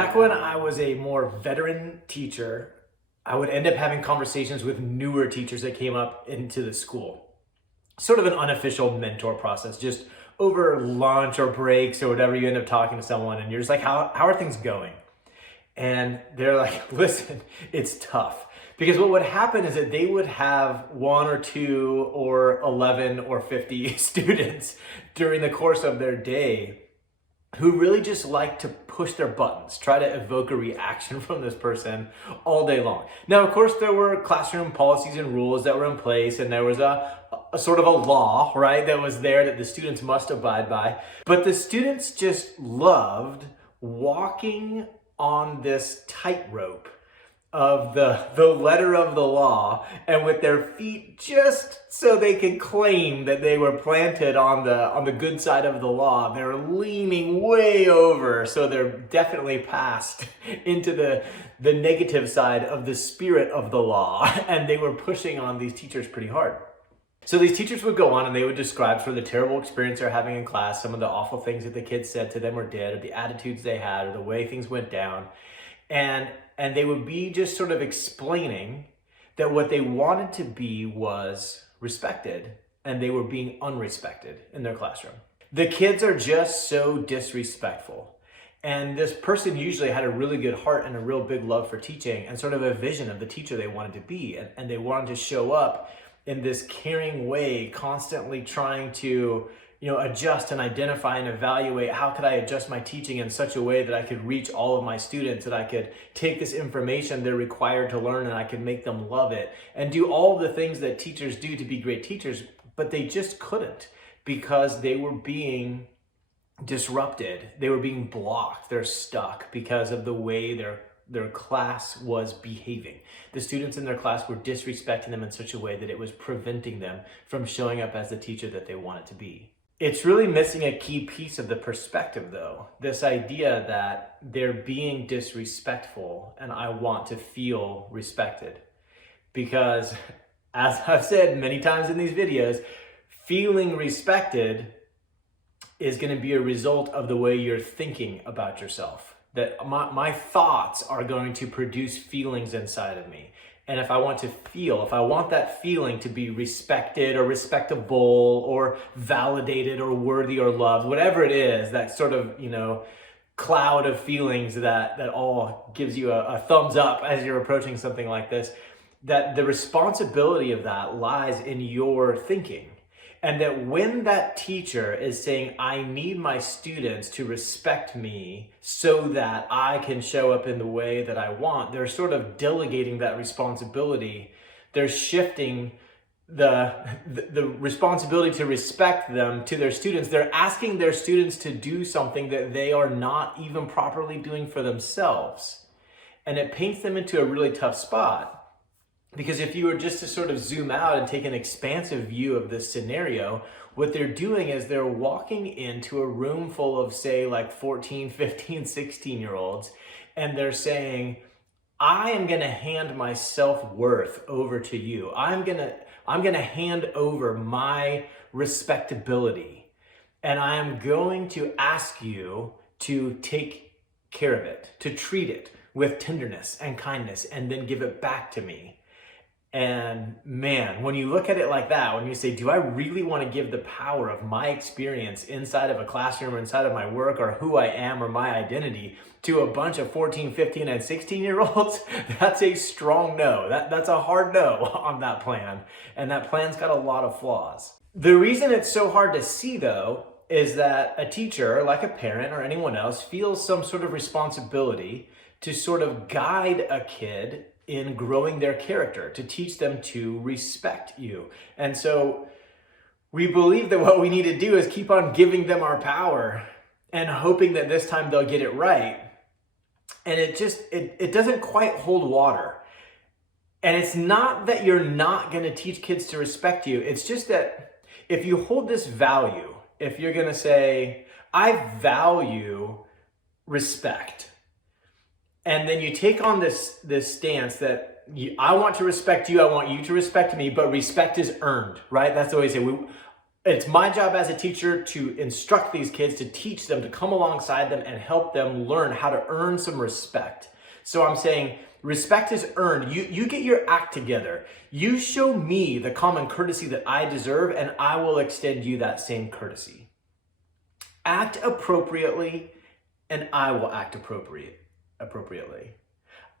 Back when I was a more veteran teacher, I would end up having conversations with newer teachers that came up into the school. Sort of an unofficial mentor process, just over lunch or breaks or whatever, you end up talking to someone and you're just like, how are things going? And they're like, listen, it's tough. Because what would happen is that they would have 1 or 2 or 11 or 50 students during the course of their day who really just like to push their buttons, try to evoke a reaction from this person all day long. Now, of course, there were classroom policies and rules that were in place, and there was a sort of a law, right, that was there that the students must abide by. But the students just loved walking on this tightrope of the letter of the law, and with their feet just so they could claim that they were planted on the good side of the law, they're leaning way over, so they're definitely passed into the negative side of the spirit of the law, and they were pushing on these teachers pretty hard. So these teachers would go on and they would describe sort of the terrible experience they're having in class, some of the awful things that the kids said to them or did, or the attitudes they had, or the way things went down. And they would be just sort of explaining that what they wanted to be was respected, and they were being unrespected in their classroom. The kids are just so disrespectful. And this person usually had a really good heart and a real big love for teaching and sort of a vision of the teacher they wanted to be. And they wanted to show up in this caring way, constantly trying to adjust and identify and evaluate how could I adjust my teaching in such a way that I could reach all of my students, that I could take this information they're required to learn and I could make them love it and do all the things that teachers do to be great teachers, but they just couldn't because they were being disrupted. They were being blocked. They're stuck because of the way their class was behaving. The students in their class were disrespecting them in such a way that it was preventing them from showing up as the teacher that they wanted to be. It's really missing a key piece of the perspective, though. This idea that they're being disrespectful and I want to feel respected. Because, as I've said many times in these videos, feeling respected is going to be a result of the way you're thinking about yourself. That my thoughts are going to produce feelings inside of me. And if I want that feeling to be respected or respectable or validated or worthy or loved, whatever it is, that sort of, cloud of feelings that all gives you a thumbs up as you're approaching something like this, that the responsibility of that lies in your thinking. And that when that teacher is saying, I need my students to respect me so that I can show up in the way that I want, they're sort of delegating that responsibility. They're shifting the responsibility to respect them to their students. They're asking their students to do something that they are not even properly doing for themselves. And it paints them into a really tough spot. Because if you were just to sort of zoom out and take an expansive view of this scenario, what they're doing is they're walking into a room full of, say, like 14, 15, 16-year-olds, and they're saying, I am going to hand my self-worth over to you. I'm going to hand over my respectability, and I am going to ask you to take care of it, to treat it with tenderness and kindness, and then give it back to me. And man, when you look at it like that, when you say, do I really want to give the power of my experience inside of a classroom or inside of my work or who I am or my identity to a bunch of 14, 15, and 16-year-olds, that's a strong no. That's a hard no on that plan. And that plan's got a lot of flaws. The reason it's so hard to see, though, is that a teacher, like a parent or anyone else, feels some sort of responsibility to sort of guide a kid in growing their character, to teach them to respect you. And so we believe that what we need to do is keep on giving them our power and hoping that this time they'll get it right. And it doesn't quite hold water. And it's not that you're not going to teach kids to respect you. It's just that if you hold this value, if you're going to say, I value respect, and then you take on this stance that I want to respect you, I want you to respect me, but respect is earned, right? That's the way you say, It's my job as a teacher to instruct these kids, to teach them, to come alongside them and help them learn how to earn some respect. So I'm saying respect is earned. You get your act together. You show me the common courtesy that I deserve, and I will extend you that same courtesy. Act appropriately, and I will act appropriately.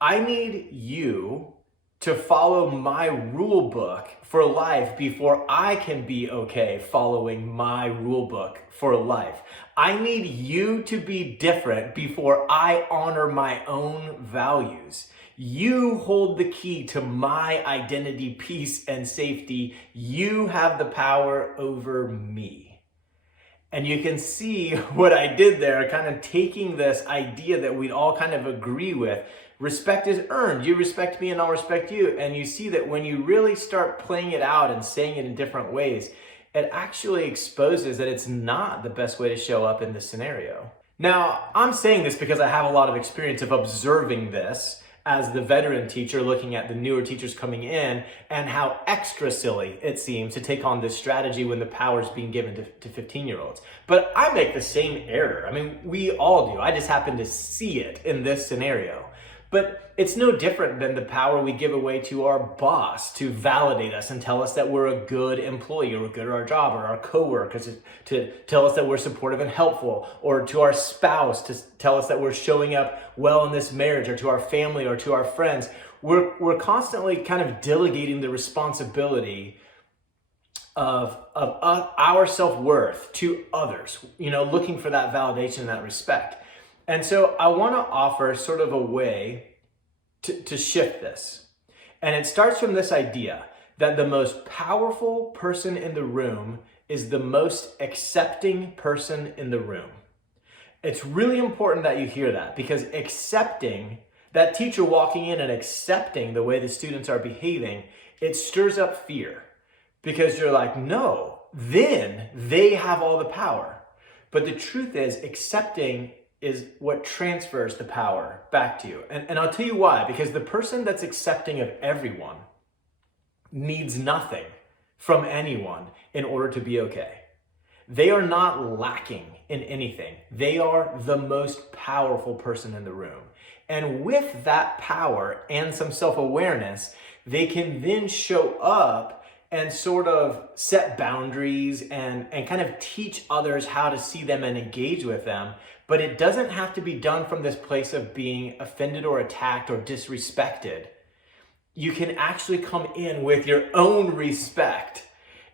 I need you to follow my rule book for life before I can be okay following my rule book for life. I need you to be different before I honor my own values. You hold the key to my identity, peace, and safety. You have the power over me. And you can see what I did there, kind of taking this idea that we'd all kind of agree with. Respect is earned. You respect me and I'll respect you. And you see that when you really start playing it out and saying it in different ways, it actually exposes that it's not the best way to show up in this scenario. Now, I'm saying this because I have a lot of experience of observing this as the veteran teacher, looking at the newer teachers coming in and how extra silly it seems to take on this strategy when the power is being given to 15-year-olds. But I make the same error. I mean, we all do. I just happen to see it in this scenario. But it's no different than the power we give away to our boss to validate us and tell us that we're a good employee or we're good at our job, or our coworkers to tell us that we're supportive and helpful, or to our spouse to tell us that we're showing up well in this marriage, or to our family or to our friends. We're constantly kind of delegating the responsibility of our self-worth to others, looking for that validation and that respect. And so I want to offer sort of a way to shift this. And it starts from this idea that the most powerful person in the room is the most accepting person in the room. It's really important that you hear that, because accepting, that teacher walking in and accepting the way the students are behaving, it stirs up fear, because you're like, no, then they have all the power. But the truth is, accepting is what transfers the power back to you. And I'll tell you why. Because the person that's accepting of everyone needs nothing from anyone in order to be okay. They are not lacking in anything. They are the most powerful person in the room. And with that power and some self-awareness, they can then show up and sort of set boundaries and kind of teach others how to see them and engage with them. But it doesn't have to be done from this place of being offended or attacked or disrespected. You can actually come in with your own respect,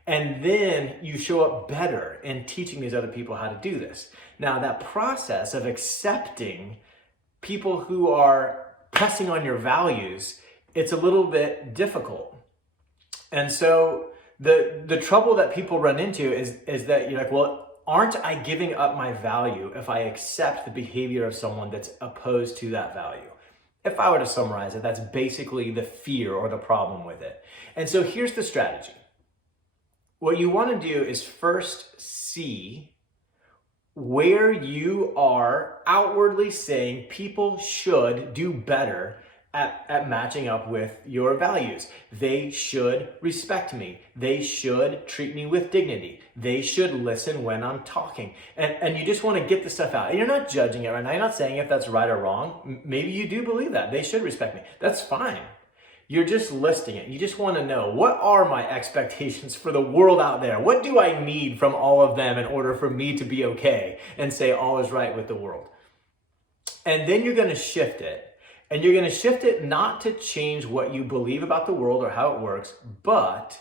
and then you show up better in teaching these other people how to do this. Now, that process of accepting people who are pressing on your values, it's a little bit difficult. And so the trouble that people run into is that you're like, well, aren't I giving up my value if I accept the behavior of someone that's opposed to that value? If I were to summarize it, that's basically the fear or the problem with it. And so here's the strategy. What you want to do is first see where you are outwardly saying people should do better at matching up with your values. They should respect me. They should treat me with dignity. They should listen when I'm talking. And you just want to get the stuff out. And you're not judging it right now. You're not saying if that's right or wrong. Maybe you do believe that. They should respect me. That's fine. You're just listing it. You just want to know, what are my expectations for the world out there? What do I need from all of them in order for me to be okay and say all is right with the world? And then you're going to shift it. And you're going to shift it not to change what you believe about the world or how it works, but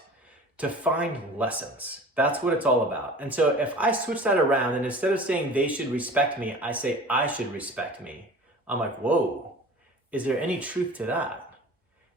to find lessons. That's what it's all about. And so if I switch that around, and instead of saying they should respect me, I say I should respect me, I'm like, whoa, is there any truth to that?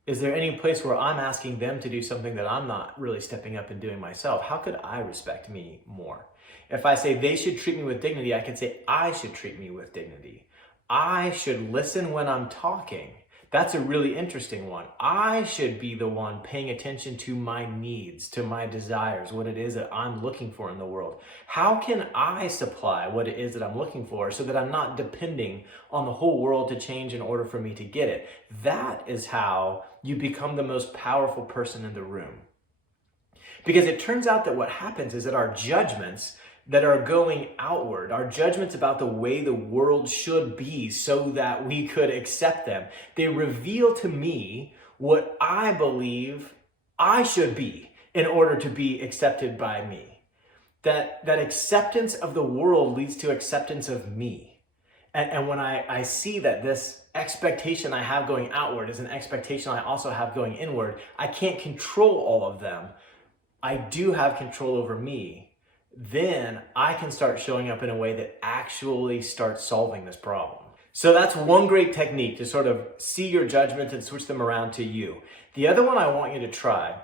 Is there any place where I'm asking them to do something that I'm not really stepping up and doing myself? How could I respect me more? If I say they should treat me with dignity, I can say I should treat me with dignity. I should listen when I'm talking. That's a really interesting one. I should be the one paying attention to my needs, to my desires, what it is that I'm looking for in the world. How can I supply what it is that I'm looking for so that I'm not depending on the whole world to change in order for me to get it? That is how you become the most powerful person in the room. Because it turns out that what happens is that our judgments that are going outward, our judgments about the way the world should be so that we could accept them, they reveal to me what I believe I should be in order to be accepted by me. That acceptance of the world leads to acceptance of me. And when I see that this expectation I have going outward is an expectation I also have going inward, I can't control all of them. I do have control over me. Then I can start showing up in a way that actually starts solving this problem. So that's one great technique to sort of see your judgments and switch them around to you. The other one I want you to try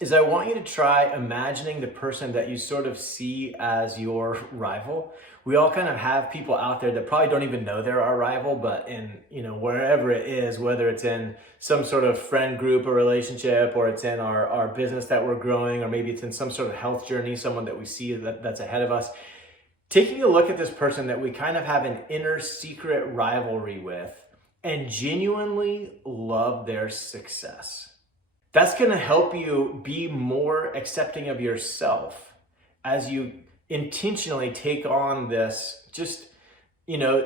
is I want you to try imagining the person that you sort of see as your rival. We all kind of have people out there that probably don't even know they're our rival, but in, wherever it is, whether it's in some sort of friend group or relationship, or it's in our business that we're growing, or maybe it's in some sort of health journey, someone that we see that's ahead of us, taking a look at this person that we kind of have an inner secret rivalry with and genuinely love their success. That's going to help you be more accepting of yourself as you intentionally take on this just,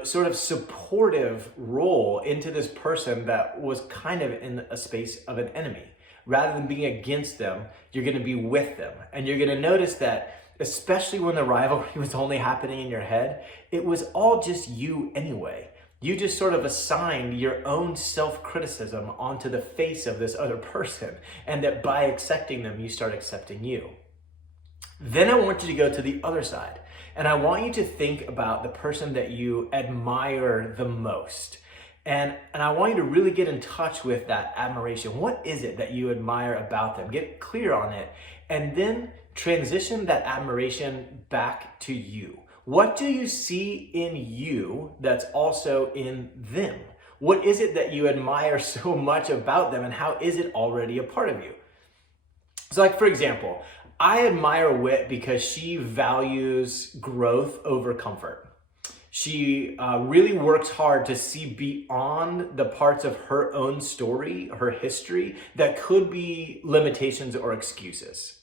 sort of supportive role into this person that was kind of in a space of an enemy. Rather than being against them, you're going to be with them. And you're going to notice that, especially when the rivalry was only happening in your head, it was all just you anyway. You just sort of assigned your own self-criticism onto the face of this other person, and that by accepting them, you start accepting you. Then I want you to go to the other side, and I want you to think about the person that you admire the most. And I want you to really get in touch with that admiration. What is it that you admire about them? Get clear on it, and then transition that admiration back to you. What do you see in you that's also in them? What is it that you admire so much about them, and how is it already a part of you? So like, for example, I admire Whit because she values growth over comfort. She really works hard to see beyond the parts of her own story, her history, that could be limitations or excuses.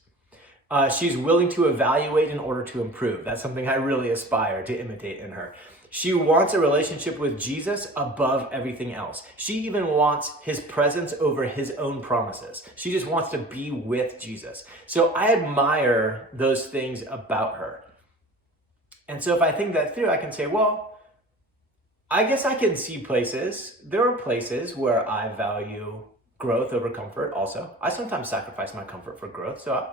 She's willing to evaluate in order to improve. That's something I really aspire to imitate in her. She wants a relationship with Jesus above everything else. She even wants his presence over his own promises. She just wants to be with Jesus. So I admire those things about her. And so if I think that through, I can say, well, I guess I can see places. There are places where I value growth over comfort also. I sometimes sacrifice my comfort for growth. So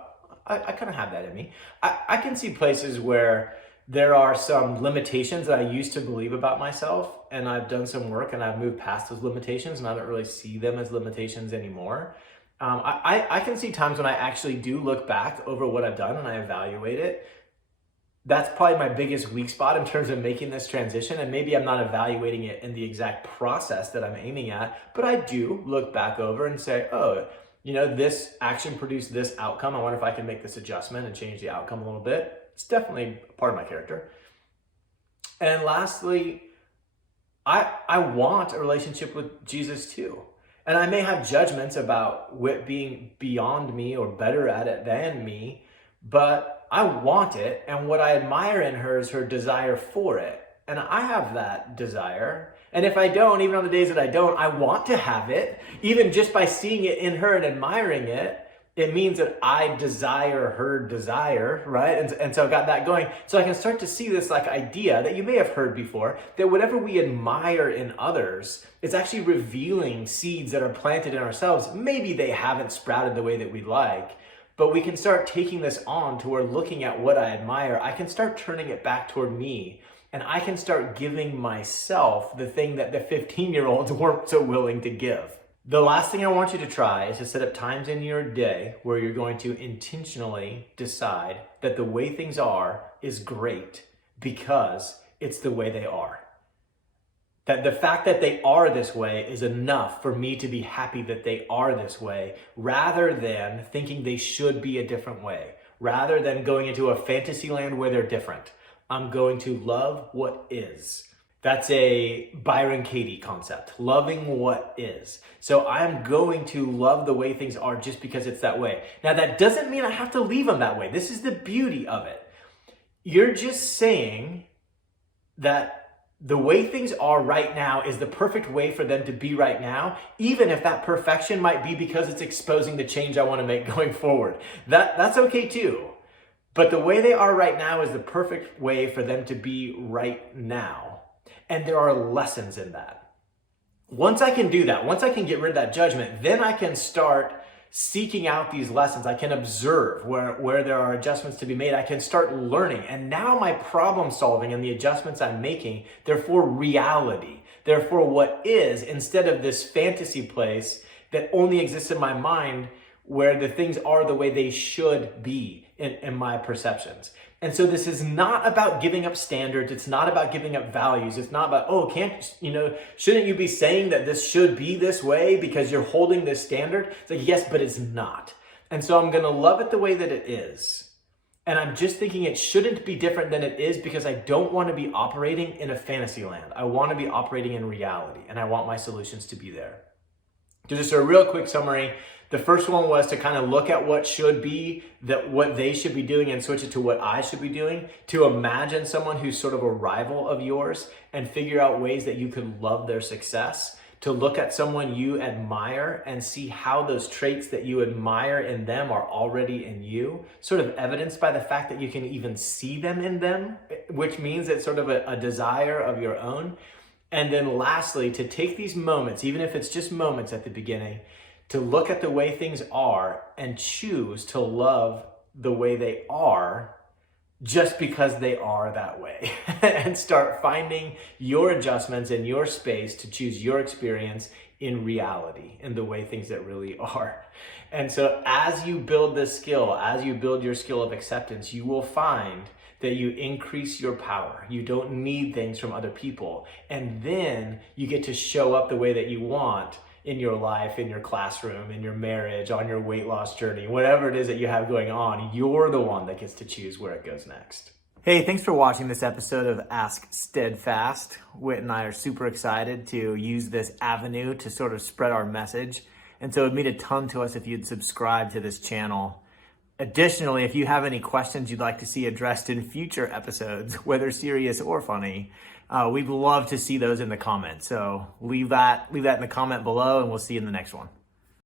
I kind of have that in me. I can see places where there are some limitations that I used to believe about myself, and I've done some work and I've moved past those limitations, and I don't really see them as limitations anymore. I can see times when I actually do look back over what I've done and I evaluate it. That's probably my biggest weak spot in terms of making this transition, and maybe I'm not evaluating it in the exact process that I'm aiming at, but I do look back over and say, oh, this action produced this outcome. I wonder if I can make this adjustment and change the outcome a little bit. It's definitely part of my character. And lastly, I want a relationship with Jesus too. And I may have judgments about Whit being beyond me or better at it than me, but I want it. And what I admire in her is her desire for it. And I have that desire. And if I don't, even on the days that I don't, I want to have it. Even just by seeing it in her and admiring it, it means that I desire her desire, right? And so I've got that going. So I can start to see this like idea that you may have heard before, that whatever we admire in others, it's actually revealing seeds that are planted in ourselves. Maybe they haven't sprouted the way that we'd like, but we can start taking this on to where looking at what I admire, I can start turning it back toward me. And I can start giving myself the thing that the 15-year-olds weren't so willing to give. The last thing I want you to try is to set up times in your day where you're going to intentionally decide that the way things are is great because it's the way they are. That the fact that they are this way is enough for me to be happy that they are this way, rather than thinking they should be a different way, rather than going into a fantasy land where they're different. I'm going to love what is. That's a Byron Katie concept, loving what is. So I'm going to love the way things are just because it's that way. Now, that doesn't mean I have to leave them that way. This is the beauty of it. You're just saying that the way things are right now is the perfect way for them to be right now, even if that perfection might be because it's exposing the change I want to make going forward. That's okay too. But the way they are right now is the perfect way for them to be right now. And there are lessons in that. Once I can do that, once I can get rid of that judgment, then I can start seeking out these lessons. I can observe where there are adjustments to be made. I can start learning. And now my problem solving and the adjustments I'm making, they're for reality. They're for what is, instead of this fantasy place that only exists in my mind where the things are the way they should be in my perceptions. And so this is not about giving up standards. It's not about giving up values. It's not about, shouldn't you be saying that this should be this way because you're holding this standard? It's like, yes, but it's not. And so I'm going to love it the way that it is. And I'm just thinking it shouldn't be different than it is because I don't want to be operating in a fantasy land. I want to be operating in reality, and I want my solutions to be there. So just a real quick summary. The first one was to kind of look at what should be, what they should be doing, and switch it to what I should be doing. To imagine someone who's sort of a rival of yours and figure out ways that you could love their success. To look at someone you admire and see how those traits that you admire in them are already in you, sort of evidenced by the fact that you can even see them in them, which means it's sort of a desire of your own. And then lastly, to take these moments, even if it's just moments at the beginning, to look at the way things are and choose to love the way they are just because they are that way. And start finding your adjustments in your space to choose your experience in reality, in the way things that really are. And so as you build this skill, as you build your skill of acceptance, you will find that you increase your power. You don't need things from other people. And then you get to show up the way that you want in your life, in your classroom, in your marriage, on your weight loss journey, whatever it is that you have going on, you're the one that gets to choose where it goes next. Hey, thanks for watching this episode of Ask Steadfast. Whit and I are super excited to use this avenue to sort of spread our message. And so it'd mean a ton to us if you'd subscribe to this channel. Additionally, if you have any questions you'd like to see addressed in future episodes, whether serious or funny, we'd love to see those in the comments. So leave that in the comment below, and we'll see you in the next one.